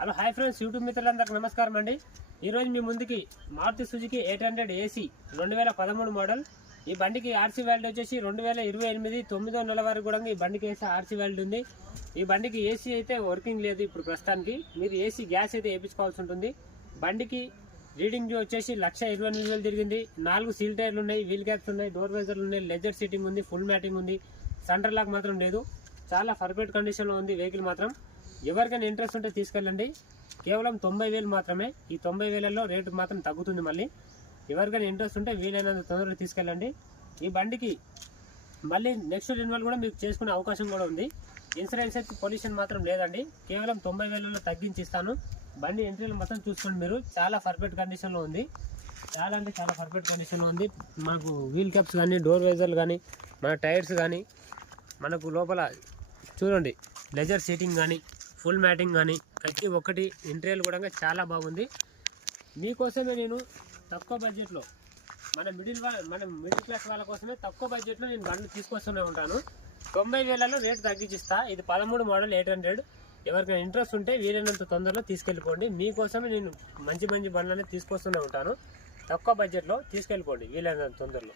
Hello hi friends YouTube మిత్రులందరికీ నమస్కారం అండి. ఈరోజు మీ ముందుకి Maruti Suzuki eight hundred AC రెండు వేల పదమూడు మోడల్. ఈ బండికి ఆర్సీ వ్యాల్యూ వచ్చేసి రెండు వేల ఇరవై ఎనిమిది తొమ్మిదో నెల వరకు కూడా ఈ బండికి వేసే ఆర్సీ వ్యాల్యూ ఉంది. ఈ బండికి ఏసీ అయితే వర్కింగ్ లేదు ఇప్పుడు ప్రస్తుతానికి. మీరు ఏసీ గ్యాస్ అయితే వేయించుకోవాల్సి ఉంటుంది. బండికి రీడింగ్ వచ్చేసి లక్ష ఇరవై ఎనిమిది వేలు తిరిగింది. నాలుగు సీల్ టైర్లు ఉన్నాయి వీల్ క్యాప్స్ ఉన్నాయి డోర్ వైజర్లు ఉన్నాయి లెజర్ సీటింగ్ ఉంది ఫుల్ మ్యాటింగ్ ఉంది. సెంటర్ లాక్ మాత్రం లేదు. చాలా పర్ఫెక్ట్ కండిషన్లో ఉంది వెహికల్ మాత్రం. ఎవరికైనా ఇంట్రెస్ట్ ఉంటే తీసుకెళ్ళండి. కేవలం తొంభై వేలు మాత్రమే. ఈ తొంభై వేలలో రేటు మాత్రం తగ్గుతుంది మళ్ళీ. ఎవరికైనా ఇంట్రెస్ట్ ఉంటే వీలైనంత తొందరగా తీసుకెళ్ళండి. ఈ బండికి మళ్ళీ నెక్స్ట్ రెన్యువల్ కూడా మీకు చేసుకునే అవకాశం కూడా ఉంది. ఇన్సూరెన్స్ అయితే పొల్యూషన్ మాత్రం లేదండి. కేవలం తొంభై వేలలో తగ్గించి ఇస్తాను బండి ఎంట్రీలు మొత్తం చూసుకోండి మీరు. చాలా పర్ఫెక్ట్ కండిషన్లో ఉంది. చాలా అంటే చాలా పర్ఫెక్ట్ కండిషన్లో ఉంది. మనకు వీల్ క్యాప్స్ కానీ డోర్ వైజర్లు కానీ మన టైర్స్ కానీ మనకు లోపల చూడండి లెజర్ సీటింగ్ కానీ ఫుల్ మ్యాటింగ్ కానీ ప్రతి ఒక్కటి ఇంటీరియల్ కూడా చాలా బాగుంది. మీకోసమే నేను తక్కువ బడ్జెట్లో మన మిడిల్ మన మిడిల్ క్లాస్ వాళ్ళ కోసమే తక్కువ బడ్జెట్లో నేను బండ్లు తీసుకొస్తూనే ఉంటాను. తొంభై వేలలో రేటు తగ్గించిస్తా. ఇది పదమూడు మోడల్ ఎయిట్ హండ్రెడ్. ఎవరికైనా ఇంట్రెస్ట్ ఉంటే వీలైనంత తొందరలో తీసుకెళ్ళిపోండి. మీకోసమే నేను మంచి మంచి బండ్లనే తీసుకొస్తూనే ఉంటాను. తక్కువ బడ్జెట్లో తీసుకెళ్ళిపోండి వీలైనంత తొందరలో.